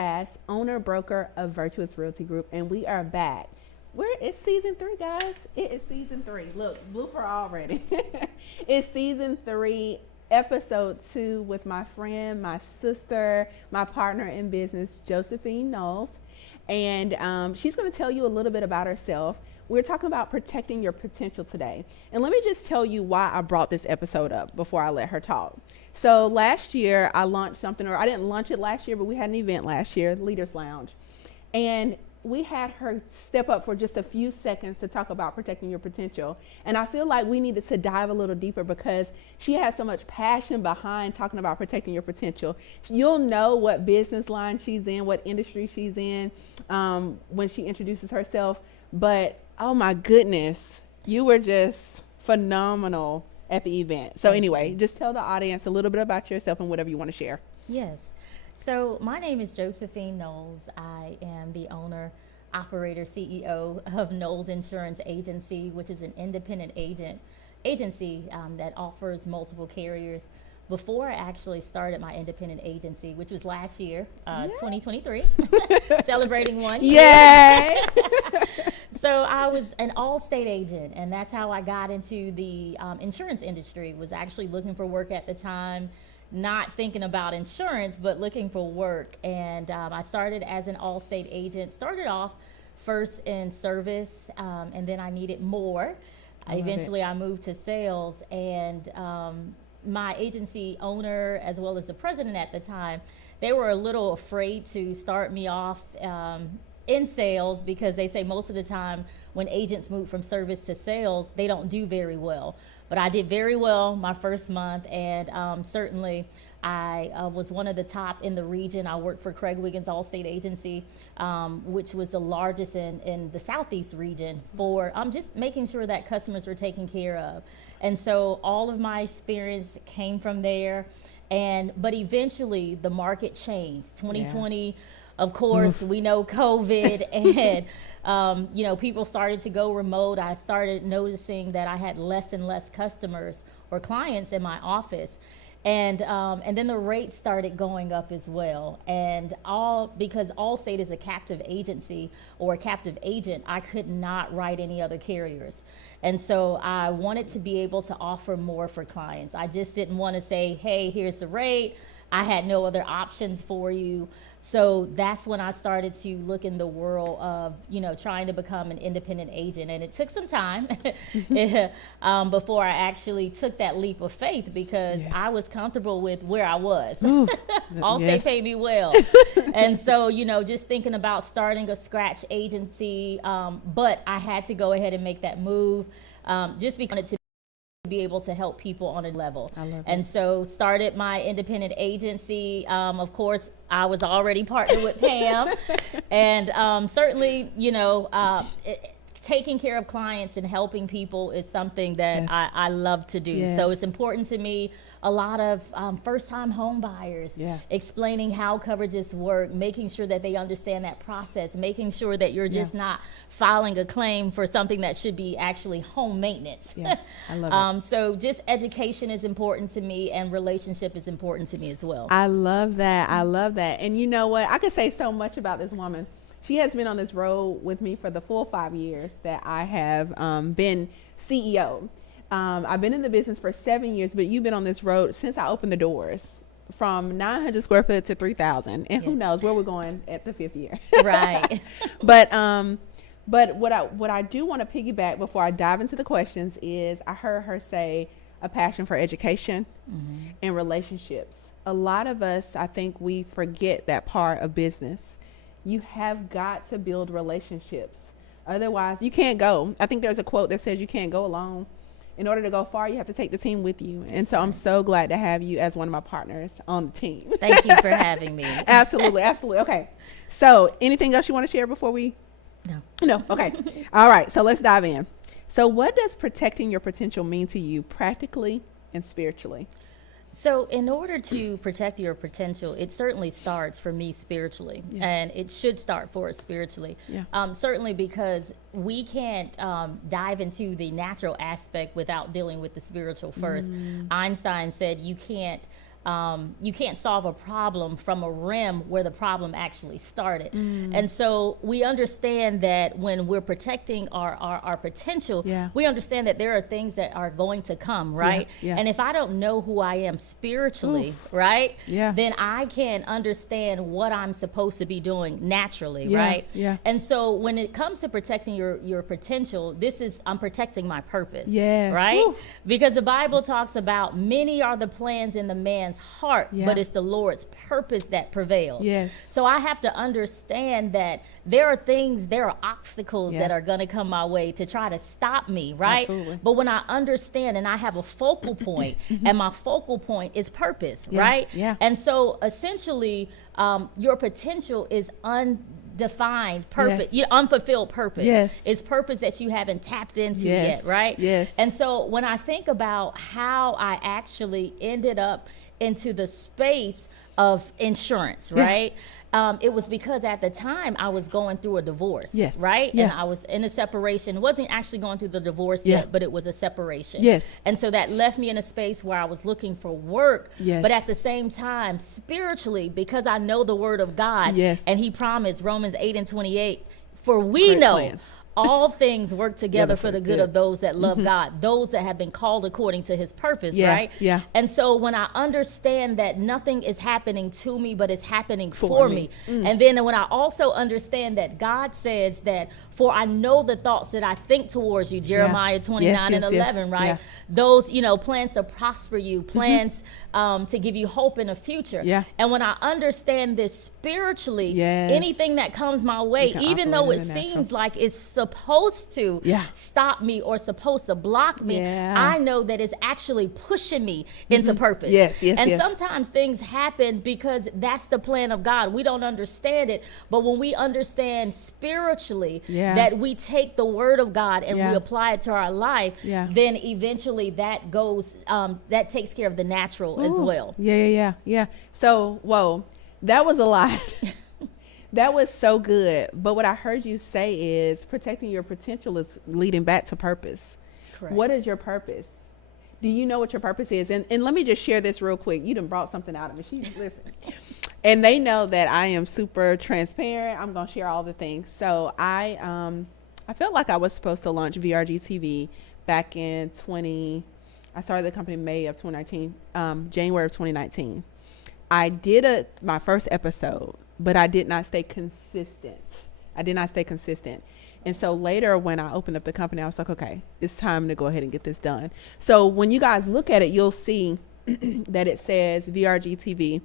as owner broker of Virtuous Realty Group, and we are back. It's season 3, guys. It is season 3. Look, blooper already. It's season 3, episode 2 with my friend, my sister, my partner in business, Josephine Knowles. And she's going to tell you a little bit about herself. We're talking about protecting your potential today. And let me just tell you why I brought this episode up before I let her talk. So last year I launched something, or I didn't launch it last year, but we had an event last year, Leaders Lounge. And we had her step up for just a few seconds to talk about protecting your potential. And I feel like we needed to dive a little deeper because she has so much passion behind talking about protecting your potential. You'll know what business line she's in, what industry she's in when she introduces herself. But oh my goodness, you were just phenomenal at the event. So anyway, just tell the audience a little bit about yourself and whatever you want to share. Yes. So my name is Josephine Knowles. I am the owner, operator, CEO of Knowles Insurance Agency, which is an independent agency that offers multiple carriers. Before I actually started my independent agency, which was last year, 2023, celebrating 1 year. Yay! So I was an all-state agent, and that's how I got into the insurance industry. Was actually looking for work at the time, not thinking about insurance, but looking for work. And I started as an all-state agent, started off first in service, and then I needed more. Eventually I moved to sales, and my agency owner, as well as the president at the time, they were a little afraid to start me off in sales, because they say most of the time when agents move from service to sales, they don't do very well. But I did very well my first month, and certainly I was one of the top in the region. I worked for Craig Wiggins Allstate Agency, which was the largest in the Southeast region for just making sure that customers were taken care of. And so all of my experience came from there. But eventually the market changed. 2020, of course, we know COVID, and people started to go remote. I started noticing that I had less and less customers or clients in my office. And then the rates started going up as well. And because Allstate is a captive agency or a captive agent, I could not write any other carriers. And so I wanted to be able to offer more for clients. I just didn't want to say, hey, here's the rate. I had no other options for you. So that's when I started to look in the world of, trying to become an independent agent. And it took some time before I actually took that leap of faith, because I was comfortable with where I was. Allstate paid me well. And so, just thinking about starting a scratch agency, but I had to go ahead and make that move just because I wanted to be able to help people on a level. I love it. And so started my independent agency. Of course, I was already partnered with Pam, and certainly, taking care of clients and helping people is something that I love to do. So it's important to me. A lot of first-time home buyers, explaining how coverages work, making sure that they understand that process, making sure that you're just not filing a claim for something that should be actually home maintenance. I love it. So just education is important to me, and relationship is important to me as well. I love that. I love that. And you know what? I could say so much about this woman. She has been on this road with me for the full 5 years that I have been CEO. I've been in the business for 7 years, but you've been on this road since I opened the doors, from 900 square foot to 3,000. And who knows where we're going at the 5th year. Right. But what I do want to piggyback before I dive into the questions is I heard her say a passion for education and relationships. A lot of us, I think we forget that part of business. You have got to build relationships. Otherwise, you can't go. I think there's a quote that says you can't go alone. In order to go far, you have to take the team with you. And so I'm so glad to have you as one of my partners on the team. Thank you for having me. Absolutely. Absolutely. Okay. So anything else you want to share before we? No. Okay. All right. So let's dive in. So what does protecting your potential mean to you practically and spiritually? So in order to protect your potential, it certainly starts for me spiritually, and it should start for us spiritually. Certainly because we can't dive into the natural aspect without dealing with the spiritual first. Einstein said you can't you can't solve a problem from a rim where the problem actually started. And so we understand that when we're protecting our potential, we understand that there are things that are going to come, right? And if I don't know who I am spiritually, right, then I can't understand what I'm supposed to be doing naturally, right? And so when it comes to protecting your potential, I'm protecting my purpose, right? Because the Bible talks about many are the plans in the man's heart, but it's the Lord's purpose that prevails. So I have to understand that there are obstacles that are going to come my way to try to stop me, right? But when I understand and I have a focal point, and my focal point is purpose, right? And so essentially, your potential is undefined purpose, unfulfilled purpose. It's purpose that you haven't tapped into yet, right? And so when I think about how I actually ended up into the space of insurance, right? It was because at the time I was going through a divorce, right? And I was in a separation. Wasn't actually going through the divorce yet, but it was a separation. And so that left me in a space where I was looking for work, but at the same time, spiritually, because I know the word of God, and he promised Romans 8:28, for we know plans. All things work together for the good of those that love God, those that have been called according to his purpose, right? And so when I understand that nothing is happening to me, but it's happening for me. And then when I also understand that God says that, for I know the thoughts that I think towards you, Jeremiah 29:11, right? Those, plans to prosper you, plans to give you hope in the future. And when I understand this spiritually, anything that comes my way, even though it seems like it's supposed to stop me or supposed to block me, I know that it's actually pushing me into purpose. And sometimes things happen because that's the plan of God. We don't understand it, but when we understand spiritually that we take the word of God and we apply it to our life, then eventually that goes, that takes care of the natural as well. So, whoa, that was a lot. That was so good. But what I heard you say is protecting your potential is leading back to purpose. Correct. What is your purpose? Do you know what your purpose is? And let me just share this real quick. You done brought something out of me. Listen. And they know that I am super transparent. I'm going to share all the things. So I felt like I was supposed to launch VRG TV back in I started the company in May of 2019, January of 2019. I did my first episode, but I did not stay consistent. And so later when I opened up the company, I was like, okay, it's time to go ahead and get this done. So when you guys look at it, you'll see that it says VRG TV,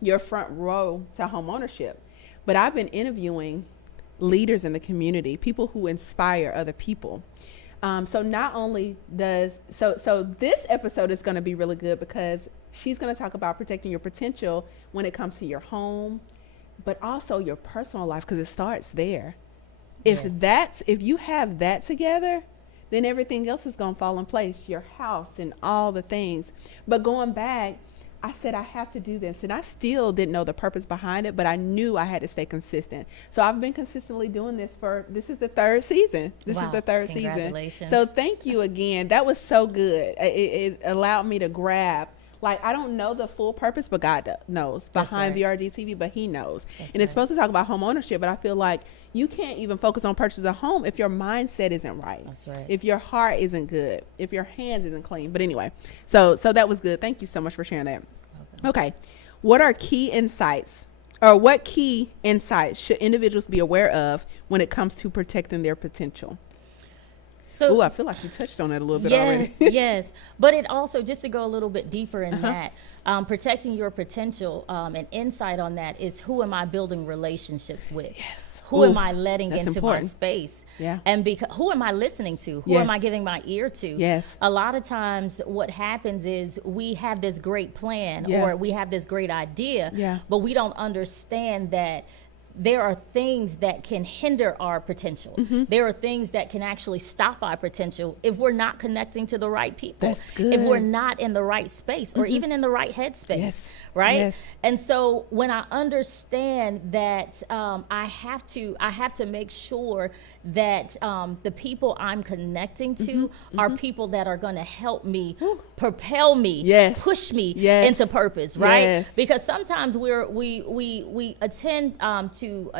your front row to home ownership. But I've been interviewing leaders in the community, people who inspire other people. So not only so this episode is going to be really good because she's going to talk about protecting your potential when it comes to your home, but also your personal life, because it starts there. If you have that together, then everything else is going to fall in place, your house and all the things. But going back, I said, I have to do this. And I still didn't know the purpose behind it, but I knew I had to stay consistent. So I've been consistently doing this this is the third season. This is the third season. So thank you again. That was so good. It allowed me to grab, I don't know the full purpose, but God knows behind VRG TV, but he knows. And it's supposed to talk about home ownership, but I feel like you can't even focus on purchase a home if your mindset isn't right. That's right. If your heart isn't good, if your hands isn't clean. But anyway, so that was good. Thank you so much for sharing that. Okay. What are key insights, or what key insights should individuals be aware of when it comes to protecting their potential? So, I feel like you touched on it a little bit already. Yes. But it also, just to go a little bit deeper in that, protecting your potential, an insight on that is, who am I building relationships with? Who am I letting into my space? And who am I listening to? Who am I giving my ear to? A lot of times what happens is we have this great plan or we have this great idea, but we don't understand that there are things that can hinder our potential. There are things that can actually stop our potential if we're not connecting to the right people. That's good. If we're not in the right space or even in the right headspace, right? Yes. And so when I understand that I have to make sure that the people I'm connecting to are people that are going to help me, propel me, push me into purpose, right? Yes. Because sometimes we attend to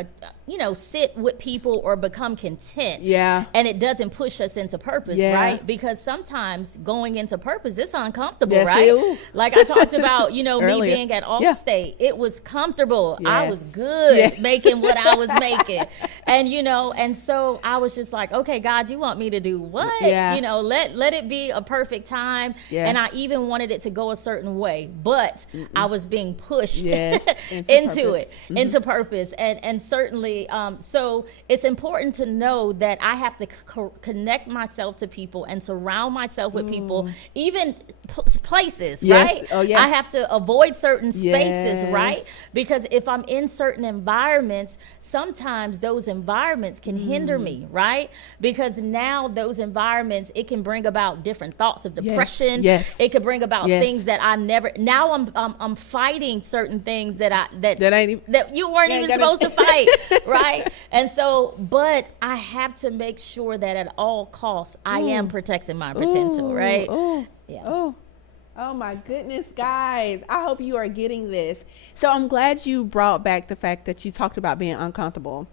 sit with people or become content, and it doesn't push us into purpose, right? Because sometimes going into purpose, it's uncomfortable, right? Like I talked about, me being at Allstate, it was comfortable. I was good making what I was making, and so I was just like, okay, God, you want me to do what? Let it be a perfect time, and I even wanted it to go a certain way, but I was being pushed into purpose, and certainly, so it's important to know that I have to connect myself to people and surround myself with people, even places, right? I have to avoid certain spaces, right? Because if I'm in certain environments, sometimes those environments can hinder me, right? Because now those environments, it can bring about different thoughts of depression. It could bring about things that I never. Now I'm fighting certain things that you weren't even supposed to fight, right? And so, but I have to make sure that at all costs I am protecting my potential, right? Oh my goodness, guys. I hope you are getting this. So I'm glad you brought back the fact that you talked about being uncomfortable.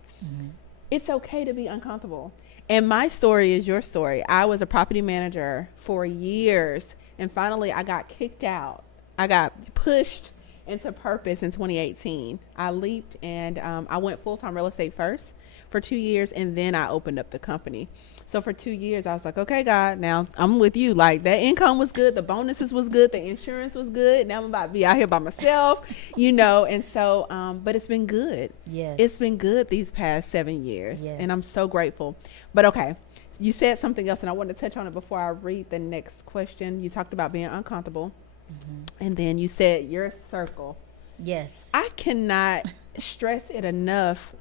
It's okay to be uncomfortable. And my story is your story. I was a property manager for years, and finally I got kicked out. I got pushed into purpose in 2018. I leaped and I went full-time real estate first for 2 years, and then I opened up the company. So for 2 years, I was like, okay, God, now I'm with you. Like, that income was good. The bonuses was good. The insurance was good. Now I'm about to be out here by myself, And so, but it's been good. It's been good these past 7 years. And I'm so grateful. But okay, you said something else, and I wanted to touch on it before I read the next question. You talked about being uncomfortable. And then you said your circle. I cannot stress it enough.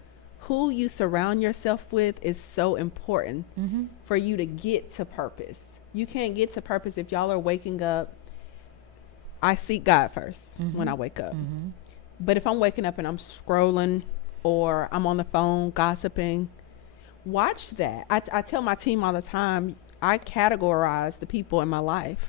Who you surround yourself with is so important for you to get to purpose. You can't get to purpose if y'all are waking up. I seek God first when I wake up. But if I'm waking up and I'm scrolling or I'm on the phone gossiping, watch that. I tell my team all the time, I categorize the people in my life.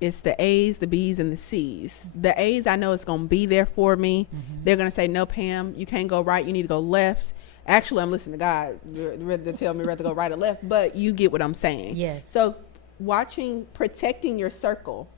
It's the A's, the B's, and the C's. The A's, I know it's going to be there for me. They're going to say, no, Pam, you can't go right. You need to go left. Actually, I'm listening to God. They tell me rather go right or left, but you get what I'm saying. So protecting your circle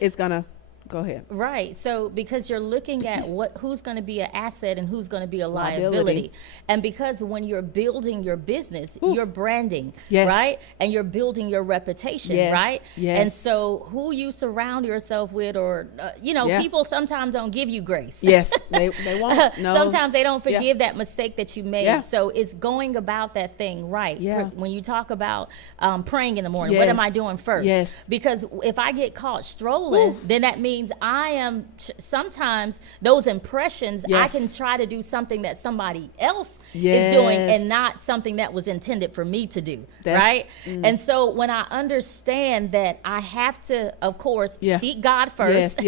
is going to, go ahead. Right. So because you're looking at who's going to be an asset and who's going to be a liability. And because when you're building your business, you're branding, right? And you're building your reputation, right? And so who you surround yourself with, or, people sometimes don't give you grace. They won't. No. Sometimes they don't forgive that mistake that you made. So it's going about that thing right. When you talk about praying in the morning, what am I doing first? Because if I get caught strolling, then that means I am sometimes those impressions, I can try to do something that somebody else is doing and not something that was intended for me to do. Right. And so when I understand that I have to, of course, seek God first.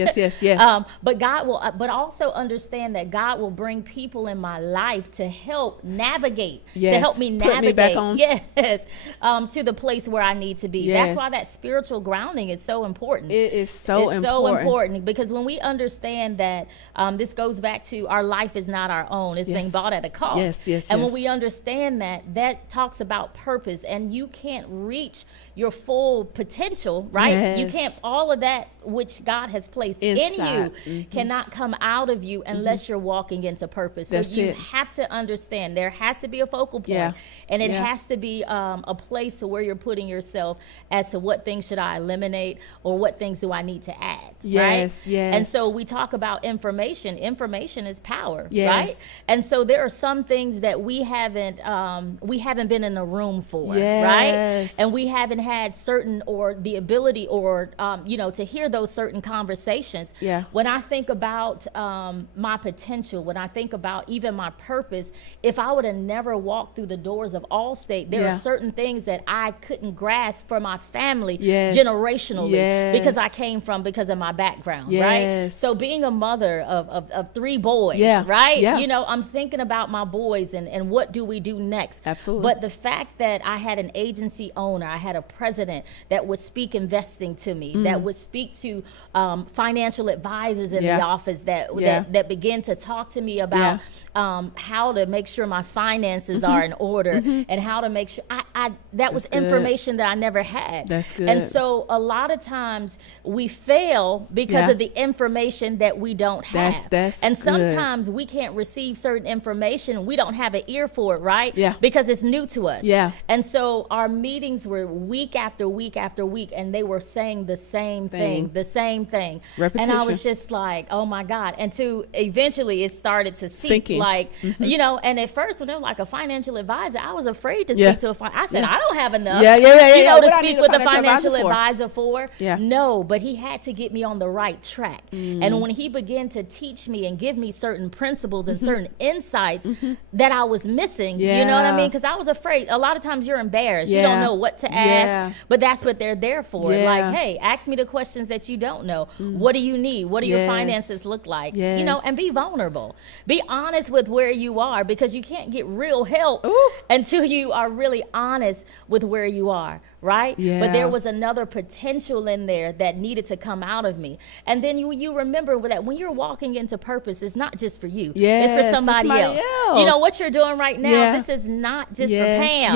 But also understand that God will bring people in my life to help navigate, to help me navigate to the place where I need to be. That's why that spiritual grounding is so important. It is so important. Because when we understand that this goes back to our life is not our own, it's being bought at a cost. And when we understand that talks about purpose, and you can't reach your full potential, right? You can't, all of that which God has placed in you cannot come out of you unless you're walking into purpose. So you have to understand there has to be a focal point, and it has to be a place where you're putting yourself as to what things should I eliminate or what things do I need to add, right? right? Yes. And so we talk about information. Information is power, Yes. right? And so there are some things that we haven't been in the room for, Yes. right? And we haven't had certain, or the ability, or to hear those certain conversations. Yeah. When I think about my potential, when I think about even my purpose, if I would have never walked through the doors of Allstate, there are certain things that I couldn't grasp for my family generationally because I came from, because of my background, right? So being a mother of 3 boys, right? I'm thinking about my boys and what do we do next? Absolutely. But the fact that I had an agency owner, I had a president that would speak investing to me, that would speak to financial advisors in the office that begin to talk to me about how to make sure my finances are in order, and how to make sure that was information that I never had. That's good. And so a lot of times we fail because of the information that we don't have. That's and good. sometimes we can't receive certain information. We don't have an ear for it, right? Yeah. Because it's new to us. Yeah. And so our meetings were week after week after week, and they were saying the same thing. Repetition. And I was just like, oh my God. And to eventually it started to Sinking. like, and at first when they were like a financial advisor, I was afraid to speak to I said, I don't have enough, to What I speak need with a the financial advisor for? for. No, but he had to get me on the right track. And when he began to teach me and give me certain principles and certain insights that I was missing, you know what I mean? Because I was afraid. A lot of times you're embarrassed. You don't know what to ask, but that's what they're there for. Like, hey, ask me the questions that you don't know. What do you need? What do your finances look like? And be vulnerable. Be honest with where you are, because you can't get real help until you are really honest with where you are, right? But there was another potential in there that needed to come out of me. And then you remember that when you're walking into purpose, it's not just for you. It's for somebody else. You know, what you're doing right now, this is not just for Pam.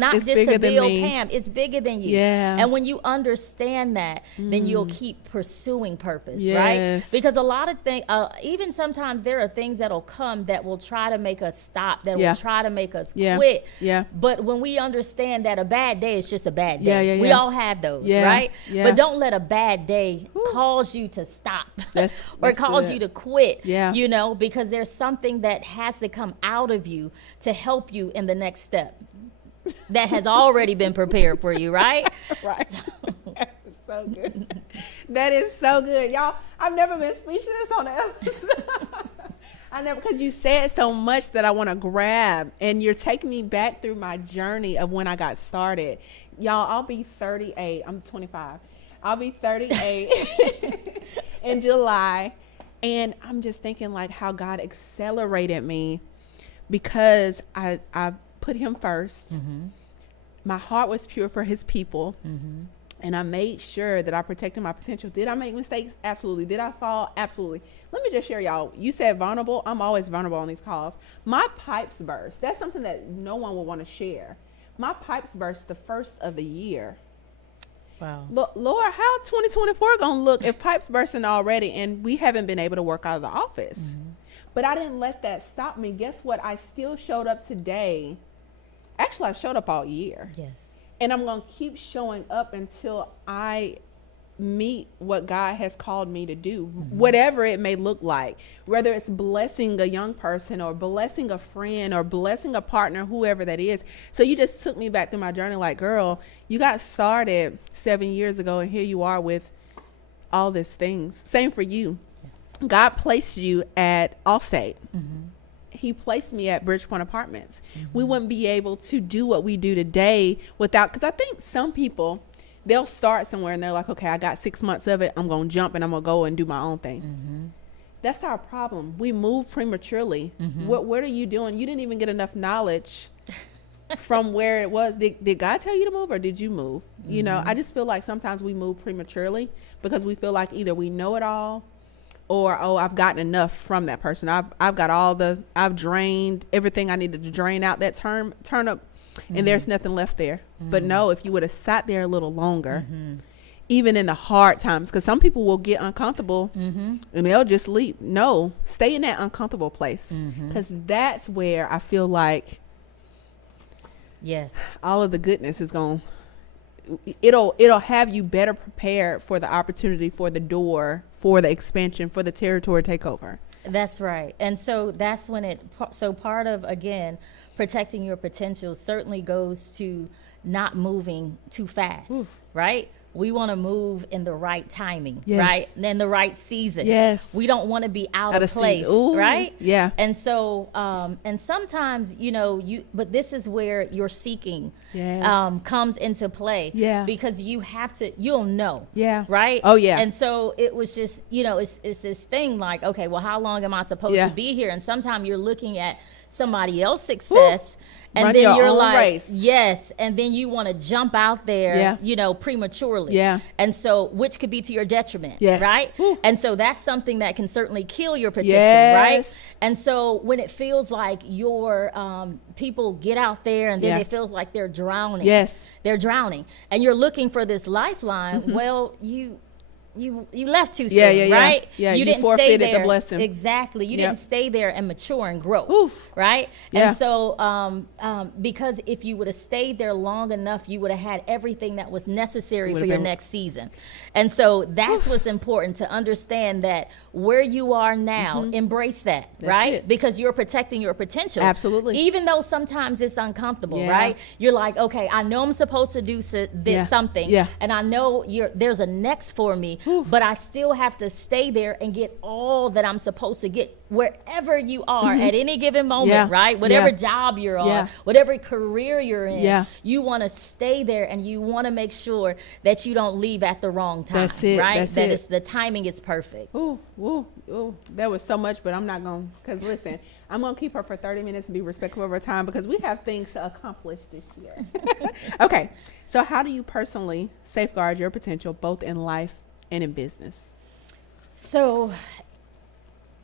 Not it's just to build me. Pam. It's bigger than you. And when you understand that, then you'll keep pursuing purpose, right? Because a lot of things, even sometimes there are things that'll come that will try to make us stop, that will try to make us quit. But when we understand that a bad day is just a bad day, we all have those, right? But don't let a bad day cause you to stop or cause you to quit, because there's something that has to come out of you to help you in the next step that has already been prepared for you, right? Right. So good. That is so good. Y'all, I've never been speechless on the episode. I never, because you said so much that I want to grab, and you're taking me back through my journey of when I got started. Y'all, I'll be 38. I'm 25. I'll be 38 in July. And I'm just thinking like how God accelerated me, because I put him first. My heart was pure for his people. And I made sure that I protected my potential. Did I make mistakes? Absolutely. Did I fall? Absolutely. Let me just share, y'all. You said vulnerable. I'm always vulnerable on these calls. My pipes burst. That's something that no one would want to share. My pipes burst the first of the year. Wow. Lord, how 2024 gonna look if pipes bursting already and we haven't been able to work out of the office? But I didn't let that stop me. Guess what? I still showed up today. Actually, I showed up all year. Yes. And I'm going to keep showing up until I meet what God has called me to do, whatever it may look like, whether it's blessing a young person or blessing a friend or blessing a partner, whoever that is. So you just took me back through my journey like, girl, you got started 7 years ago and here you are with all these things. Same for you. God placed you at Allstate. He placed me at Bridgepoint Apartments. We wouldn't be able to do what we do today without, because I think some people, they'll start somewhere and they're like, okay, I got 6 months of it. I'm going to jump and I'm going to go and do my own thing. That's our problem. We move prematurely. What are you doing? You didn't even get enough knowledge from where it was. Did God tell you to move or did you move? You know, I just feel like sometimes we move prematurely because we feel like either we know it all, or, oh, I've gotten enough from that person. I've drained everything I needed to drain out that turnip, and there's nothing left there. But no, if you would have sat there a little longer, even in the hard times, because some people will get uncomfortable and they'll just leave. No, stay in that uncomfortable place, because that's where I feel like all of the goodness is going it'll have you better prepared for the opportunity, for the door, for the expansion, for the territory takeover. That's right. And so that's when so part of, again, protecting your potential certainly goes to not moving too fast, right? We want to move in the right timing, right? And in the right season. Yes. We don't want to be out of place, right? Yeah. And so, and sometimes, but this is where your seeking comes into play. Yeah. Because you'll know. Yeah. Right? Oh, yeah. And so it was just, it's this thing like, okay, well, how long am I supposed to be here? And sometimes you're looking at somebody else's success. And then you're like, race. Yes. And then you want to jump out there, prematurely. Yeah. And so, which could be to your detriment, right? And so that's something that can certainly kill your potential, right? And so when it feels like your people get out there and then it feels like they're drowning. Yes. They're drowning. And you're looking for this lifeline. Well, you left too soon, right? Yeah, you didn't forfeited stay there. The blessing. Exactly. You didn't stay there and mature and grow, right? Yeah. And so, because if you would have stayed there long enough, you would have had everything that was necessary for your next season. And so that's what's important, to understand that where you are now, embrace that, right? Because you're protecting your potential. Absolutely. Even though sometimes it's uncomfortable, right? You're like, okay, I know I'm supposed to do this something, and I know there's a next for me. But I still have to stay there and get all that I'm supposed to get wherever you are at any given moment, right? Whatever job you're on, whatever career you're in, you want to stay there, and you want to make sure that you don't leave at the wrong time, right? That the timing is perfect. That was so much, but I'm not going to, because listen, I'm going to keep her for 30 minutes and be respectful of her time, because we have things to accomplish this year. Okay, so how do you personally safeguard your potential, both in life and in business? So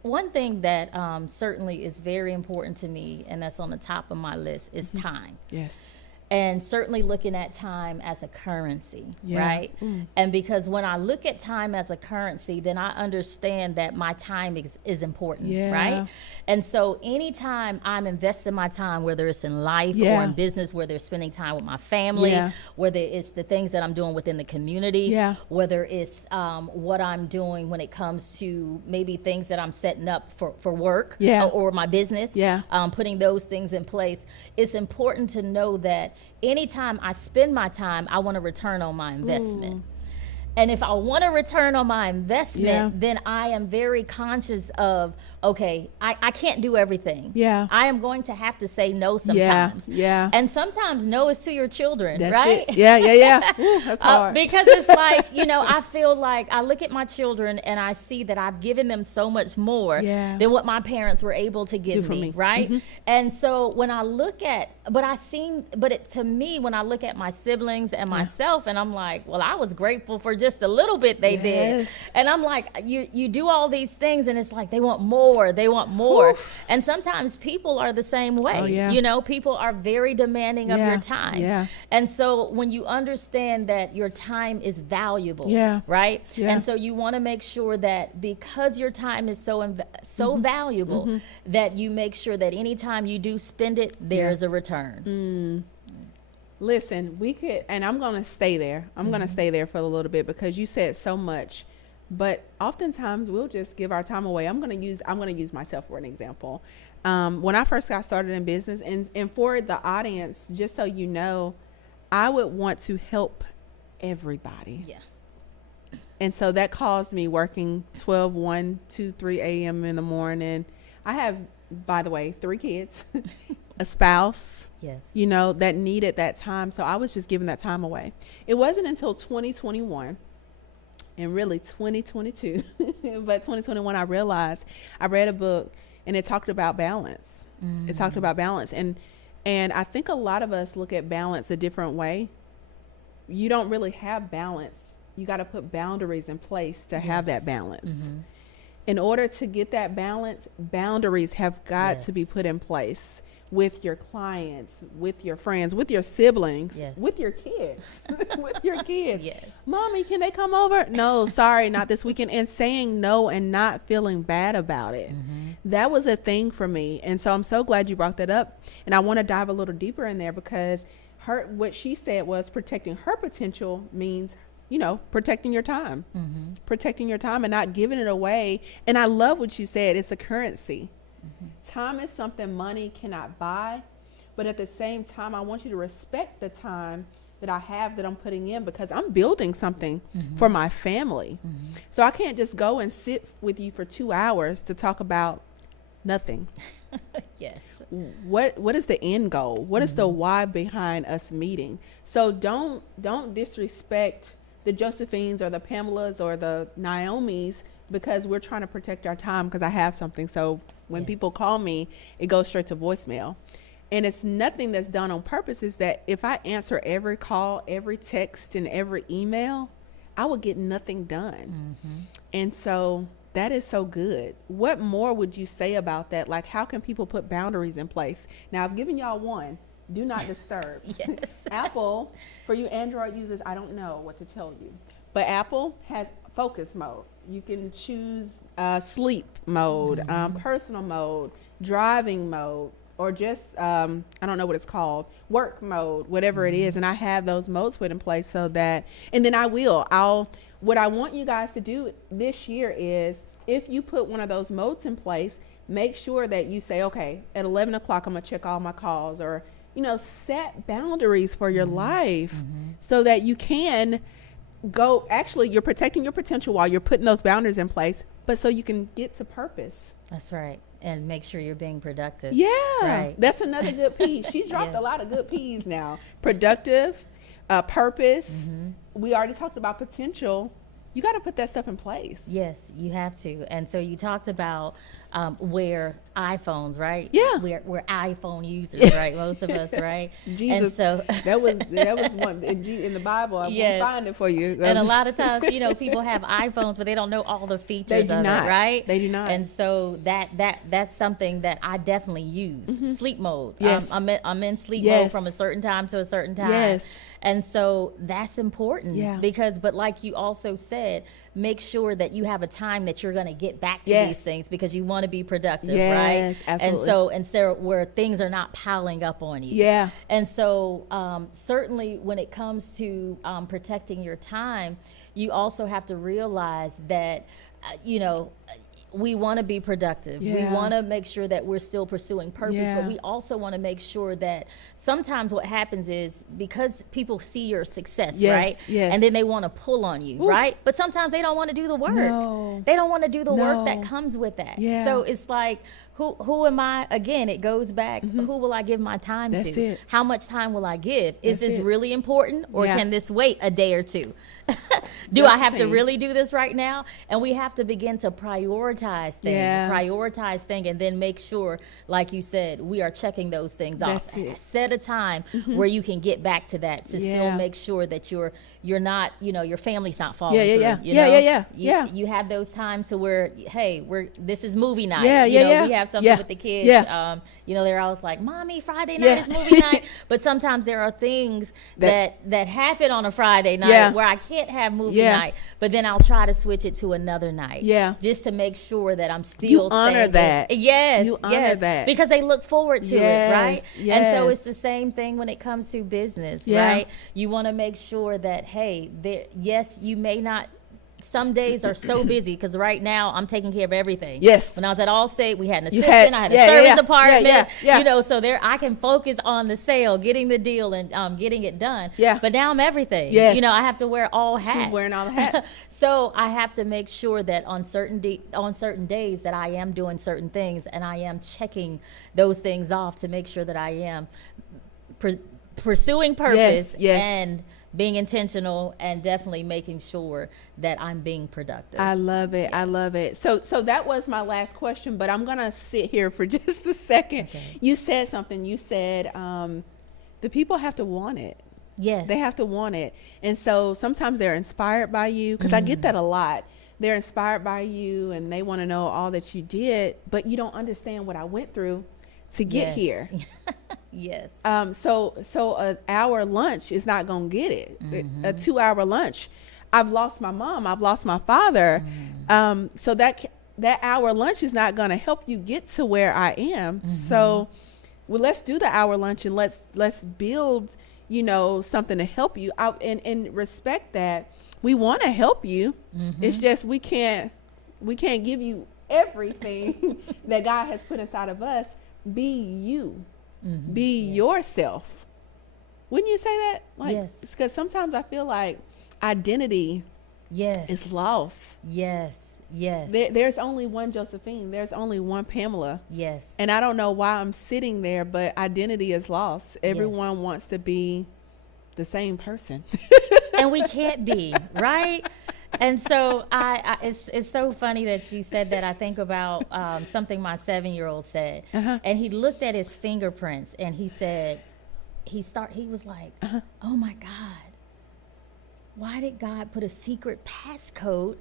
one thing that certainly is very important to me, and that's on the top of my list, is time. Yes. And certainly looking at time as a currency, right? And because when I look at time as a currency, then I understand that my time is important, right? And so anytime I'm investing my time, whether it's in life or in business, whether it's spending time with my family, whether it's the things that I'm doing within the community, whether it's what I'm doing when it comes to maybe things that I'm setting up for work or my business, putting those things in place, it's important to know that anytime I spend my time, I want a return on my investment. And if I want a return on my investment, then I am very conscious of, okay, I can't do everything. I am going to have to say no sometimes. And sometimes no is to your children, right? Ooh, that's hard. Because it's like, I feel like I look at my children and I see that I've given them so much more than what my parents were able to give me, right? And so when I look at, to me, when I look at my siblings and myself, and I'm like, well, I was grateful for just a little bit they did. And I'm like, you do all these things, and it's like they want more. And sometimes people are the same way. People are very demanding of your time. And so when you understand that your time is valuable, right? And so you want to make sure that because your time is so valuable, that you make sure that anytime you do spend it, there is a return. Listen, we could, and I'm going to stay there. I'm going to stay there for a little bit, because you said so much, but oftentimes we'll just give our time away. I'm going to use myself for an example. When I first got started in business, and for the audience, just so you know, I would want to help everybody. And so that caused me working 12, 1, 2, 3 a.m. in the morning. I have, by the way, 3 kids, a spouse, that needed that time. So I was just giving that time away. It wasn't until 2021 and really 2022, but 2021, I realized, I read a book and it talked about balance. It talked about balance. And I think a lot of us look at balance a different way. You don't really have balance. You got to put boundaries in place to have that balance. In order to get that balance, boundaries have got to be put in place with your clients, with your friends, with your siblings, with your kids, with your kids. Mommy, can they come over? No, sorry, not this weekend. And saying no and not feeling bad about it. That was a thing for me. And so I'm so glad you brought that up. And I want to dive a little deeper in there, because what she said was protecting her potential means, you know, protecting your time, protecting your time and not giving it away. And I love what you said. It's a currency. Time is something money cannot buy. But at the same time, I want you to respect the time that I have that I'm putting in, because I'm building something for my family. So I can't just go and sit with you for 2 hours to talk about nothing. Yes. What is the end goal? What is the why behind us meeting? So don't disrespect the Josephines or the Pamelas or the Naomis because we're trying to protect our time because I have something. So when people call me, it goes straight to voicemail. And it's nothing that's done on purpose. Is that if I answer every call, every text, and every email, I would get nothing done. And so that is so good. What more would you say about that? Like, how can people put boundaries in place? Now, I've given y'all one. Do not disturb. Yes. Apple, for you Android users, I don't know what to tell you. But Apple has focus mode. You can choose sleep mode, personal mode, driving mode, or just, I don't know what it's called, work mode, whatever it is. And I have those modes put in place so that, and then what I want you guys to do this year is, if you put one of those modes in place, make sure that you say, okay, at 11 o'clock, I'm gonna check all my calls, or, you know, set boundaries for your life so that you can go, actually, you're protecting your potential while you're putting those boundaries in place, but so you can get to purpose. That's right. And make sure you're being productive. Yeah. Right. That's another good piece. She dropped a lot of good P's now. Productive, purpose. We already talked about potential. You got to put that stuff in place. Yes, you have to. And so you talked about where iPhones, right? Yeah. We're iPhone users, right? Most of us, right? Jesus, and so that was one in the Bible. I will find it for you. And a lot of times, you know, people have iPhones, but they don't know all the features of it, right? They do not. And so that's something that I definitely use. Sleep mode. Yes. I'm in sleep mode from a certain time to a certain time. Yes. And so that's important because, but like you also said, make sure that you have a time that you're going to get back to these things because you want to be productive, right? Absolutely. And so where things are not piling up on you. Yeah. And so certainly when it comes to protecting your time, you also have to realize that, you know, we want to be productive. We want to make sure that we're still pursuing purpose, but we also want to make sure that sometimes what happens is because people see your success, right? Yes. And then they want to pull on you, right? But sometimes they don't want to do the work. No. They don't want to do the work that comes with that. Yeah. So it's like, who am I? Again, it goes back, who will I give my time That's to? it. How much time will I give? Is That's this it. really important, or can this wait a day or two? Do I have to really do this right now? And we have to begin to prioritize things, and then make sure, like you said, we are checking those things off. That's it. Set a time where you can get back to that to still make sure that you're not, you know, your family's not falling through. You have those times to where, hey, this is movie night. We have something with the kids. You know, they're always like, Mommy, Friday night is movie night. But sometimes there are things that happen on a Friday night where I can't have movie night, but then I'll try to switch it to another night. Just to make sure that I'm still you honor staying that. Yes. You honor that. Because they look forward to it, right? Yes. And so it's the same thing when it comes to business, right? You want to make sure that, hey, you may not. Some days are so busy because right now I'm taking care of everything. Yes. When I was at Allstate, we had an assistant, I had a service department, you know, so there I can focus on the sale, getting the deal, and getting it done. But now I'm everything. You know, I have to wear all hats. She's wearing all the hats. So I have to make sure that on certain days that I am doing certain things and I am checking those things off to make sure that I am pursuing purpose and being intentional and definitely making sure that I'm being productive. I love it. I love it. So that was my last question, but I'm going to sit here for just a second. Okay. You said something. You said the people have to want it. Yes. They have to want it. And so sometimes they're inspired by you, because I get that a lot. They're inspired by you and they want to know all that you did, but you don't understand what I went through to get here. Yes. So an hour lunch is not going to get it. A 2-hour lunch. I've lost my mom. I've lost my father. So that hour lunch is not going to help you get to where I am. So let's do the hour lunch and let's build, something to help you out, and respect that. We want to help you. It's just we can't give you everything that God has put inside of us. Be you. Be yourself. Wouldn't you say that? Like, yes. Because sometimes I feel like identity is lost. Yes. There's only one Josephine. There's only one Pamela. Yes. And I don't know why I'm sitting there, but identity is lost. Everyone wants to be the same person. And we can't be, right? And so it's so funny that you said that. I think about something my 7-year-old said. And he looked at his fingerprints and he said, he was like, oh my God, why did God put a secret passcode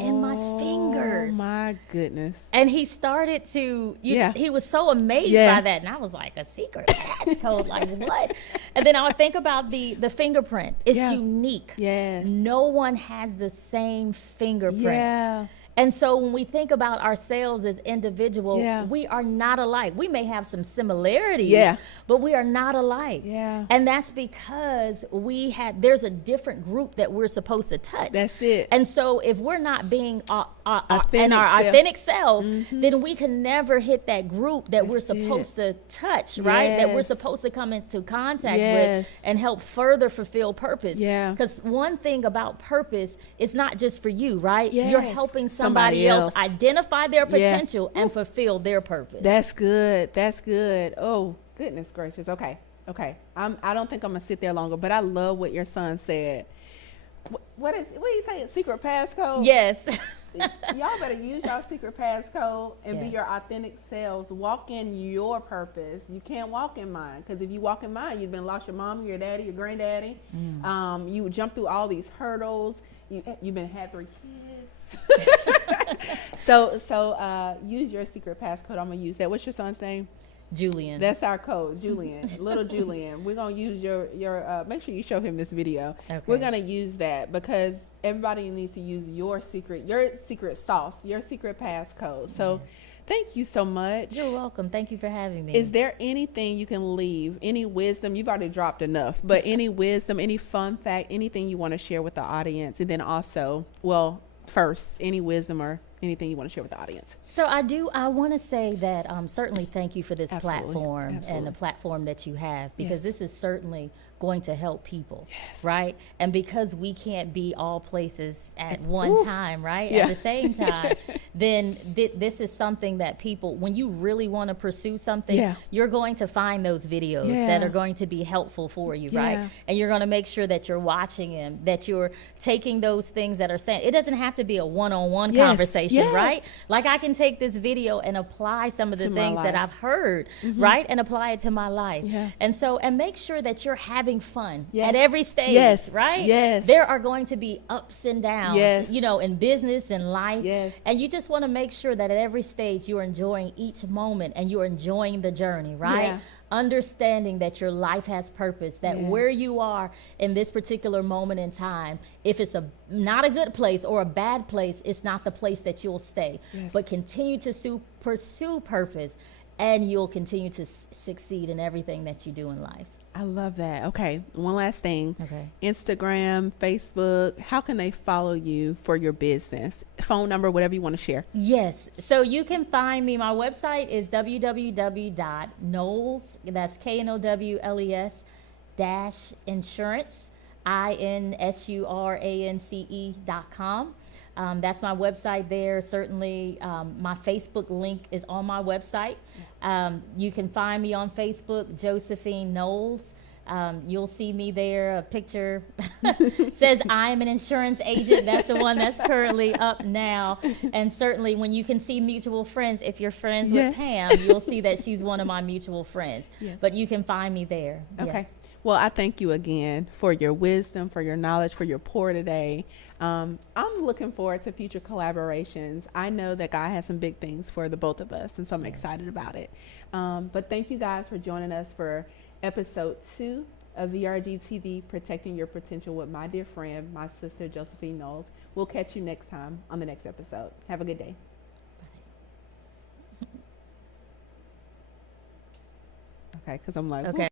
in my fingers? Oh my goodness. And he started to, he was so amazed by that. And I was like, a secret passcode, like what? And then I would think about the fingerprint. It's unique. Yes. No one has the same fingerprint. Yeah. And so when we think about ourselves as individuals, we are not alike. We may have some similarities, but we are not alike. Yeah. And that's because there's a different group that we're supposed to touch. That's it. And so if we're not being authentic authentic self, then we can never hit that group that we're supposed to touch, right? That we're supposed to come into contact with and help further fulfill purpose. Yeah. Because one thing about purpose, it's not just for you, right? You're helping somebody else identify their potential and fulfill their purpose. That's good. That's good. Oh, goodness gracious. Okay. I don't think I'm gonna sit there longer, but I love what your son said. What do you say? Secret passcode? Yes. Y'all better use y'all secret passcode and be your authentic selves. Walk in your purpose. You can't walk in mine, because if you walk in mine, you've been lost your mom, your daddy, your granddaddy. You jump through all these hurdles. You've been had 3 kids. So use your secret passcode. I'm gonna use that. What's your son's name? Julian. That's our code, Julian. Little Julian. We're gonna use your make sure you show him this video. Okay. We're gonna use that because everybody needs to use your secret sauce, your secret passcode. So thank you so much. You're welcome. Thank you for having me. Is there anything you can leave, any wisdom? You've already dropped enough, but any wisdom, any fun fact, anything you want to share with the audience? And then also, first, any wisdom or anything you want to share with the audience? So I want to say that certainly thank you for this platform and the platform that you have, because this is certainly going to help people, right? And because we can't be all places at one time, right? At the same time, then this is something that people, when you really want to pursue something, you're going to find those videos that are going to be helpful for you, right? And you're going to make sure that you're watching them, that you're taking those things that are saying. It doesn't have to be a one-on-one conversation, right? Like I can take this video and apply some of the things that I've heard, right? And apply it to my life. And so, and make sure that you're having fun at every stage, right? There are going to be ups and downs, you know, in business and life. And you just want to make sure that at every stage you're enjoying each moment and you're enjoying the journey, right? Understanding that your life has purpose, that where you are in this particular moment in time, if it's not a good place or a bad place, it's not the place that you'll stay, but continue to pursue purpose, and you'll continue to succeed in everything that you do in life. I love that. Okay, one last thing. Okay. Instagram, Facebook, how can they follow you for your business? Phone number, whatever you want to share. Yes. So you can find me. My website is www.Knowles, that's KNOWLES -insurance, INSURANCE.com. That's my website there. Certainly, my Facebook link is on my website. You can find me on Facebook, Josephine Knowles. You'll see me there. A picture says I'm an insurance agent. That's the one that's currently up now. And certainly when you can see mutual friends, if you're friends with Pam, you'll see that she's one of my mutual friends. But you can find me there. Okay. Well, I thank you again for your wisdom, for your knowledge, for your pour today. I'm looking forward to future collaborations. I know that God has some big things for the both of us, and so I'm excited about it. But thank you guys for joining us for episode 2 of VRG TV, Protecting Your Potential, with my dear friend, my sister, Josephine Knowles. We'll catch you next time on the next episode. Have a good day. Bye. Okay, because I'm like, okay.